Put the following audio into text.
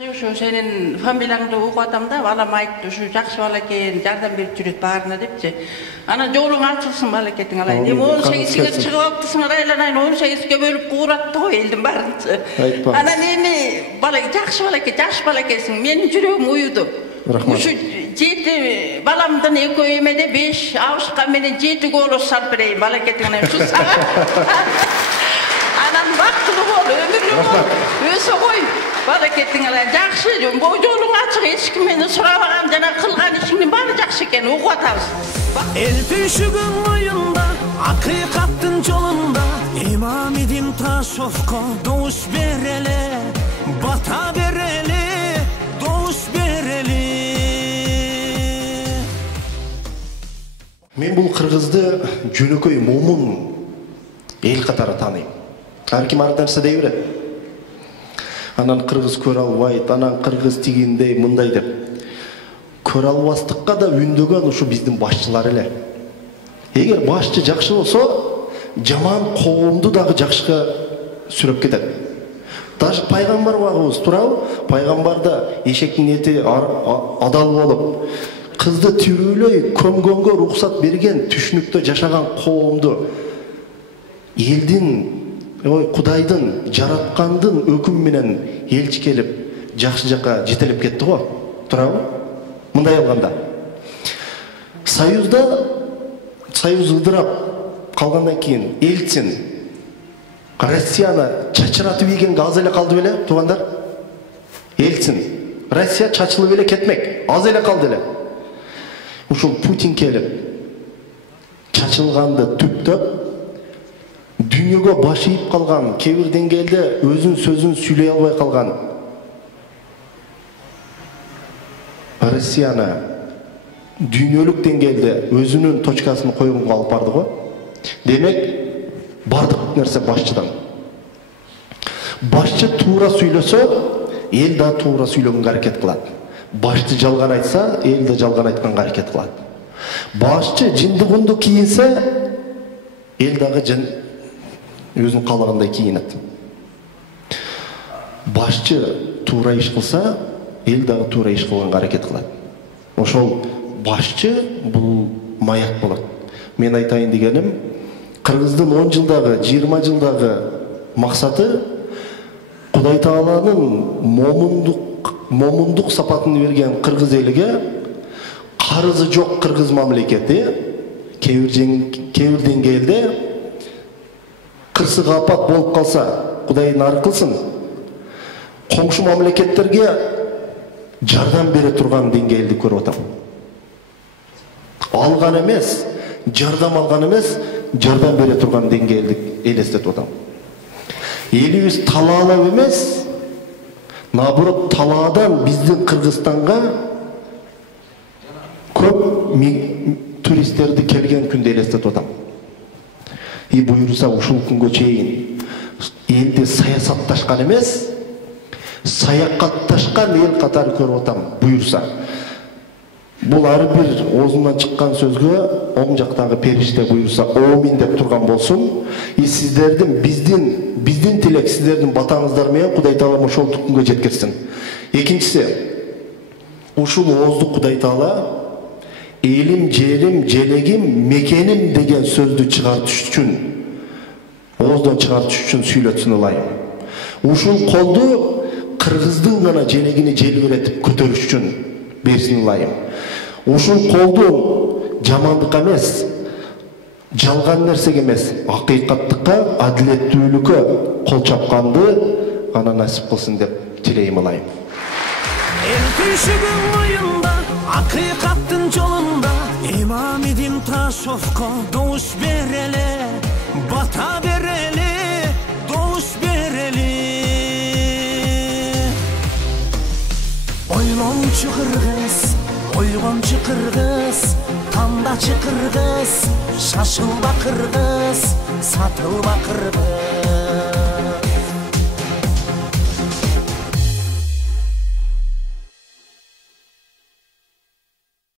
Şu senin familiyangda uğuk atamda balam aytdı şu jakşı bala eкен, jardam berip жүрөт баарына депчи. Ана жолуң ачылсын бала кетиң алайын. Эми 18-ге чыгып аптысың айланайын 18-ге бөлүп кууратты го элдин баарынчы. Анан эми бала жакшы бала экен, жаш бала экенсиң. Менин жүрөгүм уюду. Рахмат. Ушу 7 баламдын 2 эмеде 5 абышка менен 7 голос салып берейин бала кетиң ушу сага. Анан бактылуу бол, өмүрлүү бол. Өсө кой. Bana kettin ala jakşı diyorum. Bu yolun açık hiç kim beni soramagan jana kılgan işinin bari jakşı eken uğuk atabız. El tüşügün oyunda, hakikattın yolunda. İmam idim taşofka doğuş bereli, bata bereli, doğuş bereli. Men bu Kırgızdı jönököy момун el katары tanıyım. Har kim har narsa dей берет. Анан кыргыз көрө албайт, анан кыргыз тигиндей мындай деп. Көрө албастыкка да үндөгөн ушу биздин башчылар эле. Эгер башчы жакшы болсо, жаман коомду дагы жакшыга сүрөп кетет. Даже пайгамбар убагыбыз турабы? Пайгамбарда эшектин эти адал болуп, кызды тирүүлөй көмгөнгө уруксат берген түшүнүктө жашаган коомду элдин Кудайдын жараткандын өкүм менен элчи келип жакшы жака жетелеп кетти го. Турабы? Мындай алганда. Союз ыдырап калгандан кийин Элцин Россияны чачыратып ийгенге аз эле калды беле, туугандар? Элцин Россия чачылып эле кетмек, аз эле калды эле. Ушул Путин келип чачылганды түптөп Dünyögө başı ийип калган, кээ бир деңгээлде өзүн сөзүн сүйлөй албай калган Россияны дүйнөлүк деңгээлде өзүнүн точкасын койгонго алып барды го. Демек, бардык нерсе башчыдан. Башчы туура сүйлөсө, эл да туура сүйлөгөнгө аракет кылат. Башчы жалган айтса, эл да жалган айтканга аракет кылат. Башчы жындыгынды кийинсе, эл дагы өзүн каалагандай кийинет. Башчы туура иш кылса, эл дагы туура иш кылганга аракет кылат. Ошол башчы бул маяк болот. Мен айтайын дегеним, Кыргыздын 10 жылдагы, 20 жылдагы максаты Кудай Тааланын момундук сапатын берген кыргыз элиге карызы жок кыргыз мамлекети кээ бир деңгээлде кырсык апат болуп калса, Кудай нары кылсын, коңшу мамлекеттерге жардам бере турган деңгээлди көрүп атам. Алган эмес, жардам алган эмес, жардам бере турган деңгээлди элестетип атам. Элибиз талаалап эмес, наоборот талаадан биздин Кыргызстанга көп туристтерди келген күндө элестетип атам. Буюрса ушул күнгө чейин элди саясатташкан эмес, саякатташкан эл катары көрүп атам. Буюрса бул ар бир оозунан чыккан сөзгө оң жактагы периште буюрса оомин деп турган болсун. Сиздердин биздин тилек сиздердин батаңыздар менен Кудай Таала ошол күнгө жеткирсин. Экинчиси, ушул оозду Кудай Таала элим, жерим, желегим, мекеним деген сөздү чыгартыш үчүн, ооздон чыгартыш үчүн сүйлөтсүн ылайым. Ушул колду Кыргыздын гана желегини желбиретип көтөрүш үчүн берсин ылайым. Ушул колду жамандыкка эмес, жалган нерсеге эмес, акыйкаттыкка, адилеттүүлүккө кол чапканды гана насип кылсын деп тилейм ылайым. El tüşügün oyunda, hakikattın yolunda. İmam idim taşofka doğuş bereli, bata bereli, doğuş bereli. Oylamçı kırgız, oygamçı kırgız, tandaçı kırgız, şaşılma kırgız, satılma kırgız.